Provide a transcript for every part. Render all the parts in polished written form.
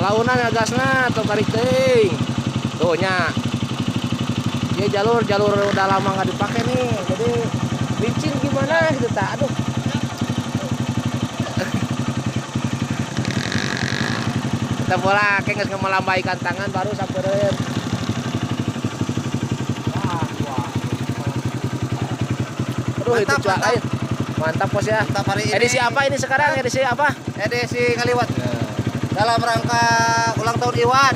Kalaunan ya gasna atau tarik teuing. Tuh nya. Dia jalur udah lama nggak dipakai nih. Jadi licin gimana gitu tak. Aduh. Kita bola kayak nggak melambaikan tangan baru samperin. Aduh mantap, itu cuaca mantap bos ya. Mantap hari ini. Edisi apa ini sekarang? Edisi apa? Edisi Ngaliwat. Dalam rangka ulang tahun Iwan.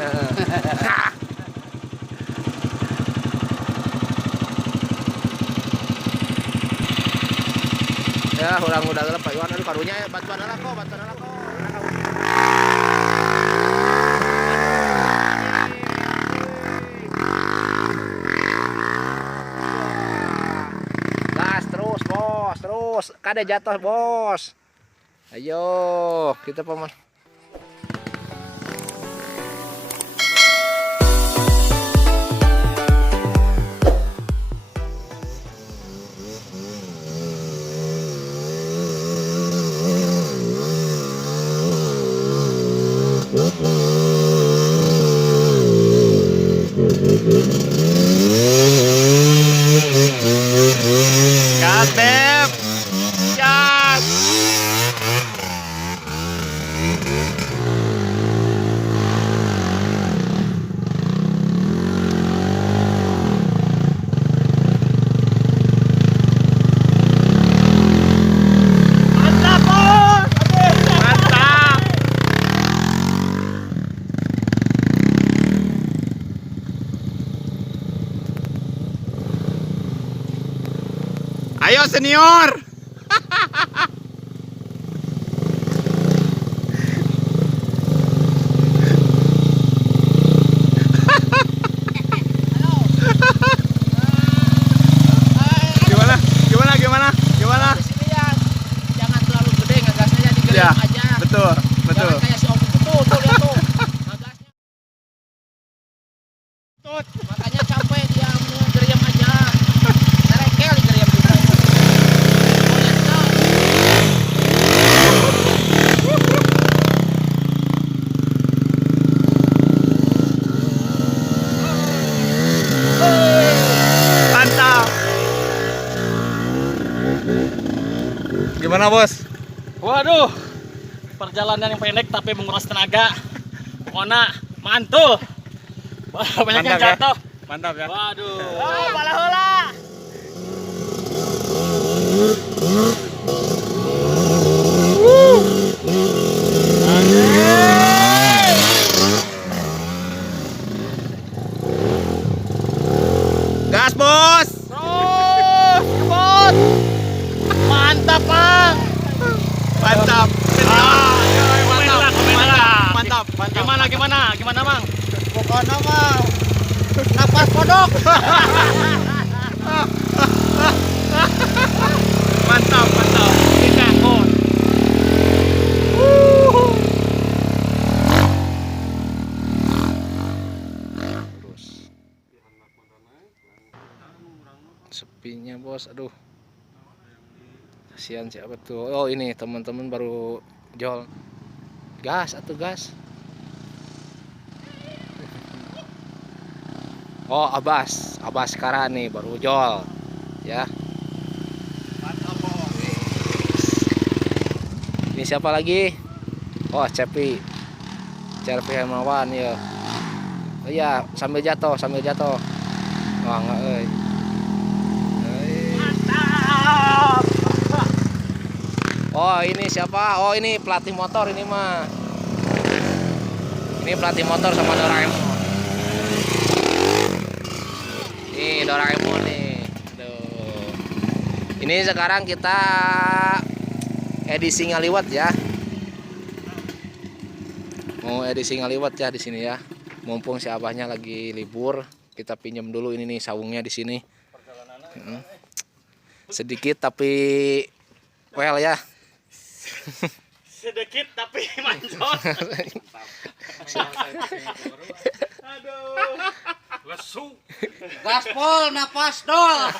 Ya, udah gelap Pak Iwan. Aduh karunya ya, bantuan ala kok. Gas terus, bos, terus. Kada jatuh, bos. Ayo, kita paman. Gas, Beb. Gas. Mantap, bos. Mantap. Ayo senior. Gimana? Di sini ya, jangan terlalu gede, ngegasnya jadi gede Ya, aja. betul. Jangan kayak si Om tuh lihat tuh. Ngegasnya. Makanya capek dia geriem aja. Nerekel geriem juga. Oh, lihat dong. Mantap. Gimana bos? Waduh, perjalanan yang pendek tapi menguras tenaga. Pokoknya mantul. Wah, banyak yang Mantap ya? jatuh. Mantap ya. Waduh. Oh, malah heula. Gas bos. Terus, kebot. Mantap, Bang. Mantap. Mantap. Gimana, Bang? Pokoknya mah napas kodok. Mantap. Kita kon. Sepinya bos, aduh. Kasihan siapa tuh? Oh ini teman-teman baru jol. Gas atau gas? Oh Abbas sekarang nih baru jol, ya. Mantap, bos. Ini siapa lagi? Oh Cepi Hermawan ya. Oh iya sambil jatuh. Wah enggak euy. Mantap. Oh ini siapa? Oh ini pelatih motor ini mah. Ini pelatih motor sama Doraemon. Nih Doraemon nih. Aduh. Ini sekarang kita edisi Ngaliwat ya. Mau edisi Ngaliwat ya di sini ya. Mumpung si abahnya lagi libur, kita pinjam dulu ini nih sawungnya di sini. Sedikit tapi well ya. Sedikit tapi manjot. Aduh. Lesu. Gaspol napas dol.